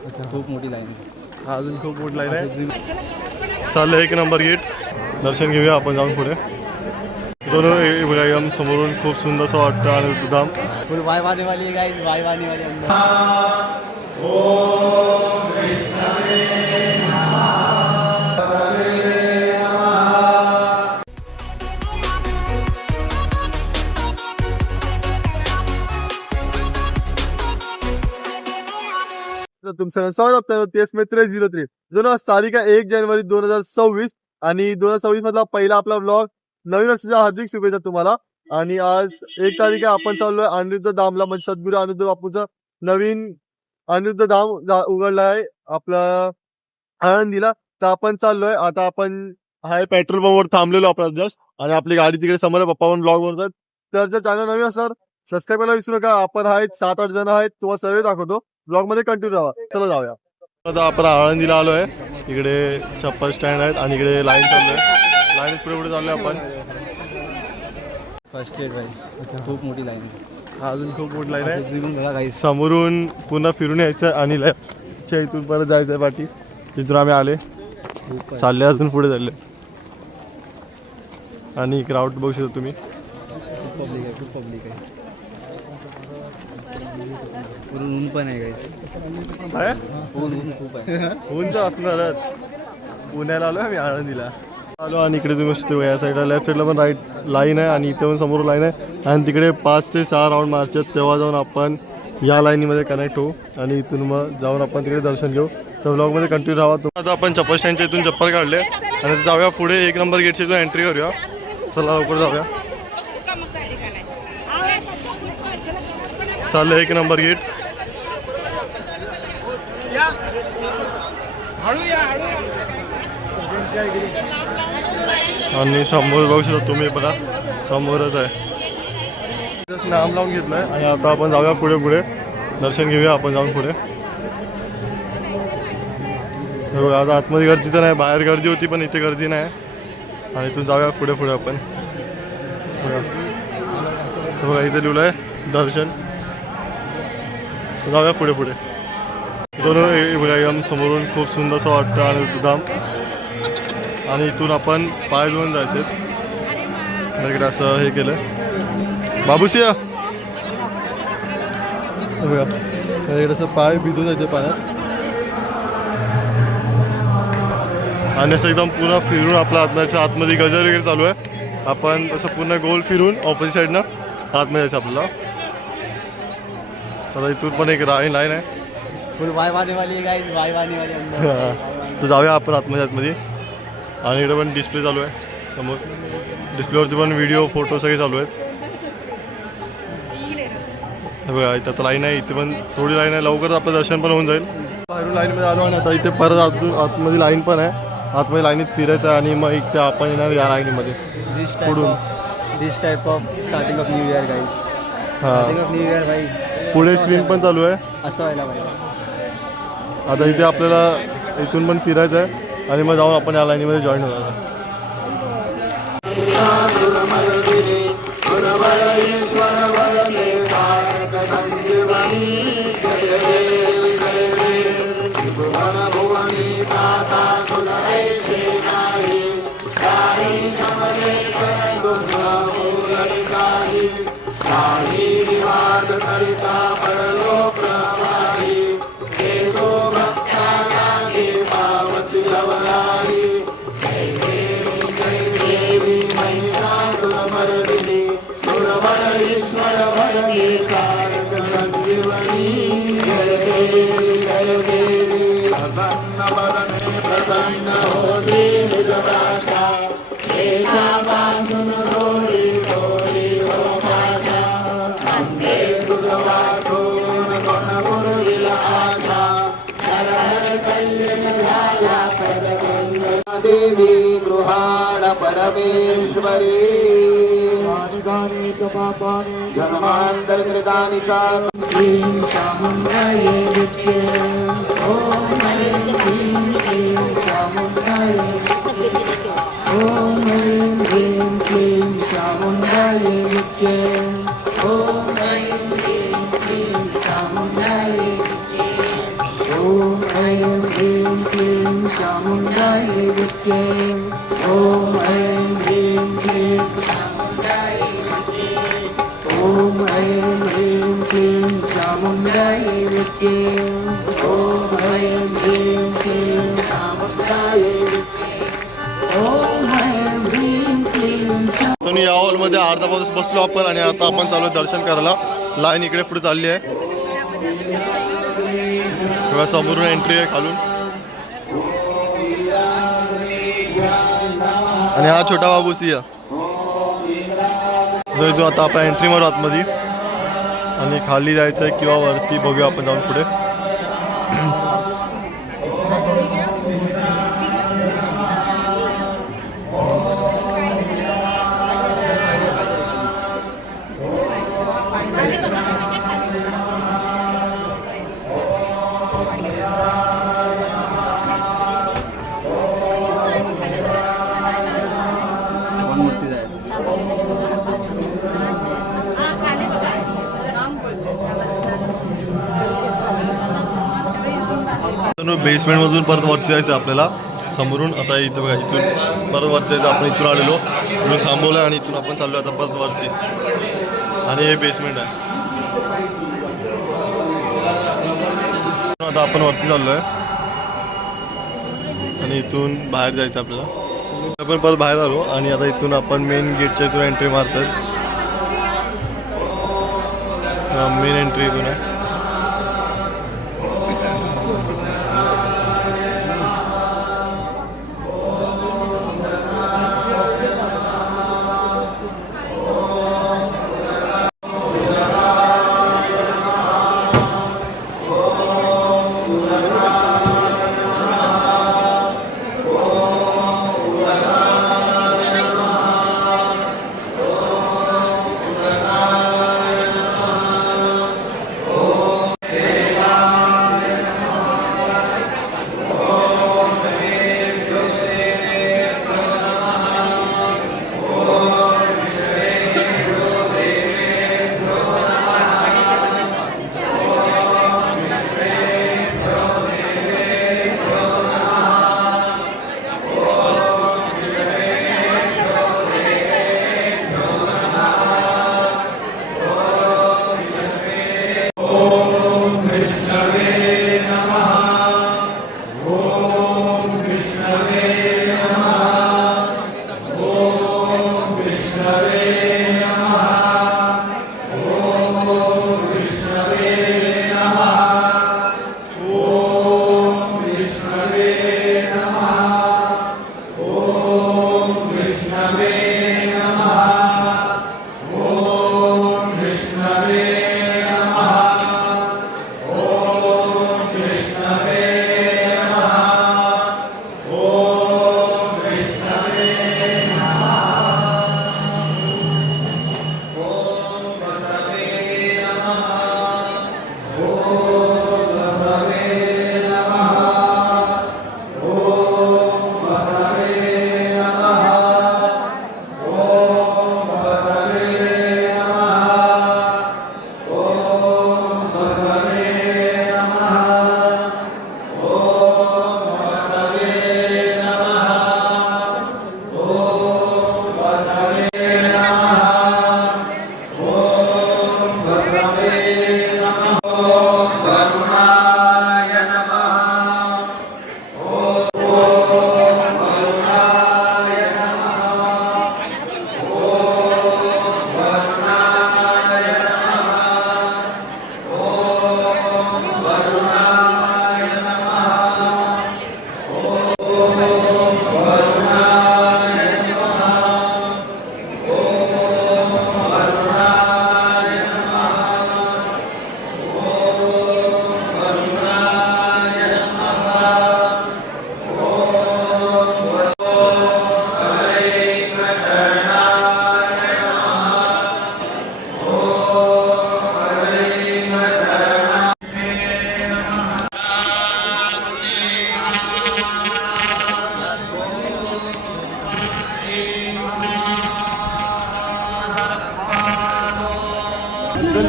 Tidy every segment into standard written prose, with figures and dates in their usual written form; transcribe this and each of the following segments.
खूप मोठी लाईन आहे. अजून खूप मोठी लाईन आहे. चाललं 1 नंबर गेट. दर्शन घेऊया आपण जाऊन पुढे. दोनों एकदम समोरून खूप सुंदर वाटतं आणि धाम फुल वाइब आने वाली है गाइस, वाइब आने वाली है अंदर. तुमचं स्वागत आहे तेच मित्र 03 जो ना तारीख आहे 1 जानेवारी 2026 आणि 2026 मधला पहिला आपला ब्लॉग. नवीन वर्षाच्या हार्दिक शुभेच्छा तुम्हाला. आणि आज 1 तारीख आहे, आपण चाललोय अनिरुद्ध धामला. म्हणजे सद्गुरू अनिरुद्ध बापूचा नवीन अनिरुद्ध धाम उघडला आहे आपला आळंदीला. तर आपण चाललोय आता. आपण हाय पेट्रोल पंपवर थांबलेलो आपण जस्ट, आणि आपली गाडी तिकडे समोर पप्पा पण ब्लॉग बनवतात. तर जर चॅनल नवीन असेल सबस्क्राईब करायला विसरू नका. आपण आहेत 7-8 जण आहेत, तुम्हाला सर्व दाखवतो. ब्लॉग मध्ये कंटिन्यू राहा. चला जाऊया. आता आपण आळंदीला आलोय. इकडे चप्पल स्टँड आहेत आणि इकडे लाईन चालू आहे. लाईन पुढे पुढे चाललोय आपण. फर्स्ट एड भाई, खूप मोठी लाईन आहे. अजून खूप मोठी लाईन आहे. जिंकून गेला गाइस. समोरून पुन्हा फिरून यायचं आणि लेफ्टच्या इथून परत जायचं आहे पाठी. तिथून आम्ही आले चालले अजून पुढे चालले. आणि क्राऊड बघू शकता तुम्ही. खूप पब्लिक आहे, खूप पब्लिक आहे. ऊन पण आहे गाइस. ऊन खूप आहे. ऊन तर असणारच. पुण्याला आलो आम्ही आळंदीला आलो. आणि इकडे तुम्ही या साईडला लेफ्ट साईडला पण राईट लाईन आहे आणि इथे पण समोर लाईन आहे. आणि तिकडे 5 ते 6 राऊंड मारतात, तेव्हा जाऊन आपण या लाईनीमध्ये कनेक्ट होऊ आणि इथून मग जाऊन आपण तिकडे दर्शन घेऊ. तर ब्लॉगमध्ये कंटिन्यू राहा. आता आपण चप्पल स्टँडच्या इथून चप्पल काढले आणि जाऊया पुढे 1 नंबर गेटच्या इथून एंट्री करूया. चला लवकर जाऊया. चाललं 1 नंबर गेट. आणि समोर बघू शकता तुम्ही, बघा समोरच आहे. नाम लावून घेतलंय आणि आता आपण जाऊया पुढे पुढे दर्शन घेऊया आपण जाऊन पुढे. बघा आता आतमध्ये गर्दी तर नाही, बाहेर गर्दी होती पण इथे गर्दी नाही. आणि इथून जाऊया पुढे पुढे आपण. बघा इथे लिहिलं आहे दर्शन. जाऊया पुढे पुढे. दोनों एकदम समोरून खूप सुंदर वाटतं आणि धाम. आणि इथून आपण पाय धुवून जायचे. इकडे असं हे केलं बाबूसिया. बघा इकडे असं पाय भिजून जायचे पाण्यात. आणि असं एकदम पूर्ण फिरून आपल्या आतमध्ये गजर वगैरे चालू आहे. आपण असं पूर्ण गोल फिरून ऑपोजिट साईडनं आतमध्ये जायचं आपल्याला. तर इथून पण एक लाईन आहे. फुल वाइब आने वाली है गाइस, वाइब आने वाली है अंदर. तर जाऊया आपण आतमध्ये. आणि इकडे पण डिस्प्ले चालू आहे समोर. डिस्प्लेवरती पण व्हिडिओ फोटो सगळे चालू आहेत. बघा इथं आता लाईन आहे, इथे पण थोडी लाईन आहे. लवकरच आपलं दर्शन पण होऊन जाईल. बाहेरून लाईनमध्ये आलो आणि आता इथे परत आतमध्ये लाईन पण आहे. आतमध्ये लाईनीत फिरायचं आहे आणि मग इथे आपण येणार या लाईनीमध्ये पुढून. This type of starting of new year guys. Starting of new year भाई. पुढे स्क्रीन पण चालू आहे. असं व्हायला पाहिजे. आता इथे आपल्याला इथून पण फिरायचं आहे आणि मग जाऊन आपण या लाईनीमध्ये जॉईन होणार. देवी गृहाण परमेश्वरी धर्मांतरकृतानि च ओम ह्रीं क्लीं चामुण्डायै विद्ये ॐ ऐं ह्रीं क्लीं चामुण्डायै विद्ये ॐ ऐं ह्रीं क्लीं चामुण्डायै विद्ये ॐ ऐं ह्रीं क्लीं चामुण्डायै विद्ये ॐ ऐं ह्रीं क्लीं तुम्ही या हॉलमध्ये अर्धा पाऊस बसलो आपण आणि आता आपण चालू आहे दर्शन करायला. लाईन इकडे पुढे चालली आहे. तेव्हा समोरून एंट्री आहे खालून आणि हा छोटा बाबू सिया जो इथून आता आपण एंट्री मारू आतमध्ये आणि खाली जायचं आहे किंवा वरती बघूया आपण जाऊन पुढे. मूर्ती जायचं. बेसमेंट मधून परत वरती जायचं आपल्याला समोरून. आता इथं बघा इथून परत वरती जायचं. आपण इथून आलेलो इथून थांबवलं आणि इथून आपण चाललो आता परत वरती आणि हे बेसमेंट आहे. आता आपण वरती चाललो आहे आणि इथून बाहेर जायचं आपल्याला. आपण परत बाहेर आलो आणि आता इथून आपण मेन गेटच्या इथून एंट्री मारतात. मेन एंट्री इथून आहे.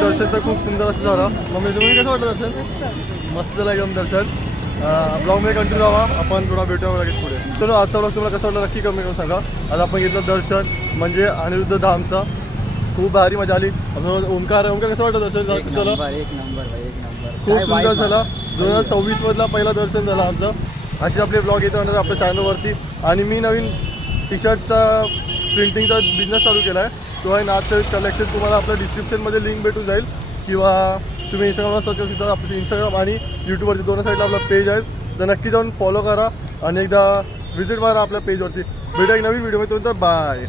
दर्शन तर खूप सुंदर असं झालं. मम्मी तुम्ही कसं वाटलं दर्शन? मस्त झालं एकदम दर्शन. ब्लॉगमध्ये कंटिन्यू राहा. आपण थोडा भेटूया लगेच पुढे. तर आजचा ब्लॉग तुम्हाला कसं वाटलं नक्की कमेंट करून सांगा. आज आपण घेतलं दर्शन म्हणजे अनिरुद्ध धामचा. खूप भारी मजा आली. आपलं ओंकार कसं वाटतं दर्शन एक झालं? नंबर एक नंबर भाई एक नंबर. खूप काय सुंदर vibe झाला. आहे. 2026 मधला पहिला दर्शन झाला आमचं. असे आपले ब्लॉग येत राहणार आपल्या चॅनलवरती. आणि मी नवीन टी शर्टचा प्रिंटिंगचा बिझनेस चालू केला आहे. तो आहे नाथ कलेक्शन. तुम्हाला आपल्या डिस्क्रिप्शनमध्ये लिंक भेटून जाईल किंवा तुम्ही इंस्टाग्रामला सर्च करू शकता. आपलं इंस्टाग्राम आणि यूट्यूबवरती दोन्ही साईडला आपला पेज आहे. तर नक्की जाऊन फॉलो करा आणि एकदा व्हिजिट मारा आपल्या पेजवरती. भेटूया एक नवीन व्हिडिओमध्ये. बाय.